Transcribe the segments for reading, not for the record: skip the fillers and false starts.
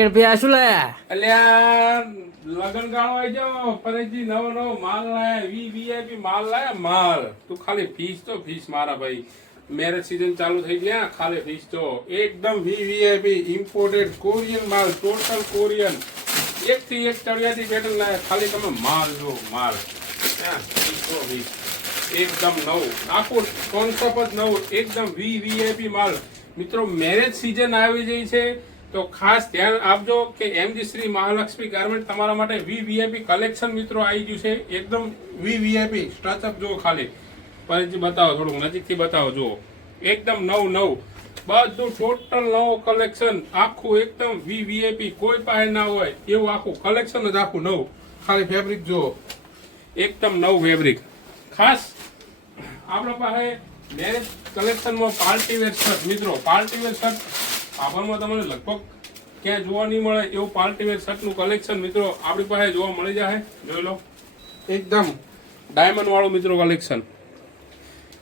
રૂપિયા શું લાયા? અલ્યા લગન ગાળો આવી જાવ પરેશજી, નવો નવો માલ લાયા, વીઆઈપી માલ લાયા માલ. તું ખાલી ફીસ તો ફીસ મારા ભાઈ, મેરેજ સીઝન ચાલુ થઈ ગયા, ખાલી ફીસ તો એકદમ વીઆઈપી ઇમ્પોર્ટેડ કોરિયન માલ, ટોટલ કોરિયન, એક થી એક ચડિયાતી પેટર્ન લાયા. ખાલી તમે માલ જો માલ, ફીસ તો ફીસ એકદમ નવું, આખું કોન્સેપ્ટ જ નવું, એકદમ વીઆઈપી માલ. મિત્રો મેરેજ સીઝન આવી જાય છે તો ખાસ ધ્યાન આપજો કે એમજી શ્રી મહાલક્ષ્મી ગાર્મેન્ટ તમારા માટે વીઆઈપી કલેક્શન મિત્રો આવી ગયું છે. એકદમ વીઆઈપી સ્ટ્રચઅપ જો ખાલી પછી બતાવો, થોડુંક નજીકથી બતાવો. જુઓ એકદમ નવું બધું ટોટલ નવું કલેક્શન, આખું એકદમ વીઆઈપી, કોઈ પાસે ના હોય એવું આખું કલેક્શન જ આખું નવું. ખાલી ફેબ્રિક જુઓ, એકદમ નવું ફેબ્રિક. ખાસ આપણા પાસે મેરેજ કલેક્શનમાં પાર્ટીવેર શર્ટ મિત્રો, પાર્ટીવેર શર્ટ આભરમાં તમને લગભગ ક્યાંય જોવા નહીં મળે એવું પાર્ટીવેર શર્ટનું કલેક્શન મિત્રો આપણી પાસે જોવા મળી જાય. જોઈ લો, એકદમ ડાયમંડ વાળું મિત્રો કલેક્શન.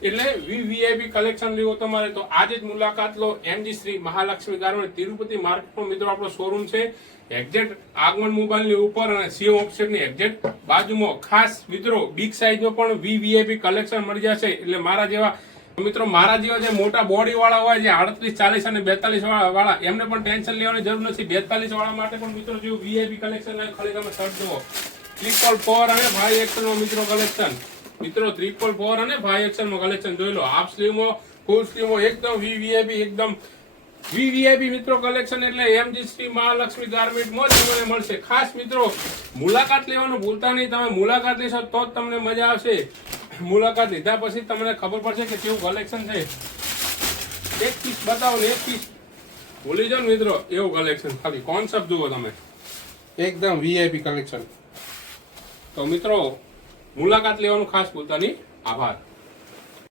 એટલે વીઆઈપી કલેક્શન લેવો તમારે તો આજે જ મુલાકાત લો. એમજી શ્રી મહાલક્ષ્મી ગાર્મેન્ટ તિરુપતિ માર્કેટમાં મિત્રો આપણો શોરૂમ છે. એક્ઝેક્ટ આગમન મોબાઈલની ઉપર અને સીએમ ઓફસેટની એક્ઝેક્ટ બાજુમાં. ખાસ મિત્રો બિગ સાઇઝમાં પણ વીઆઈપી કલેક્શન મળી જશે. એટલે મારા જેવા મિત્રો, મારા જેવા જે મોટા બોડી વાળા હોય, જે 38, 40 અને 42 વાળા, એમને પણ ટેન્શન લેવાની જરૂર નથી. 42 વાળા માટે પણ મિત્રો જેવું વીઆઈપી કલેક્શન ખાલી તમે સર્ચ જુઓ. 444 અને 5XL નો મિત્રો કલેક્શન, મિત્રો 444 અને 5XL નો કલેક્શન જોઈ લો. હાફ સ્લીવમાં, ફૂલ સ્લીવમાં એકદમ વીઆઈપી, એકદમ વીઆઈપી મિત્રો કલેક્શન. એટલે એમજી શ્રી મહાલક્ષ્મી ગાર્મેન્ટમાં જ તમને મળશે. ખાસ મિત્રો મુલાકાત લેવાનું ભૂલતા નહીં. તમે મુલાકાત લેશો તો જ તમને મજા આવશે. મુલાકાત લીધા પછી તમને ખબર પડશે કે કેવું કલેક્શન છે. એક પીસ બતાવો ને એક પીસ ભૂલી જાઓ મિત્રો, એવું કલેક્શન. ખાલી કોન્સેપ્ટ જુઓ તમે, એકદમ વીઆઈપી કલેક્શન. તો મિત્રો મુલાકાત લેવાનું ખાસ ભૂલતા નહીં. આભાર.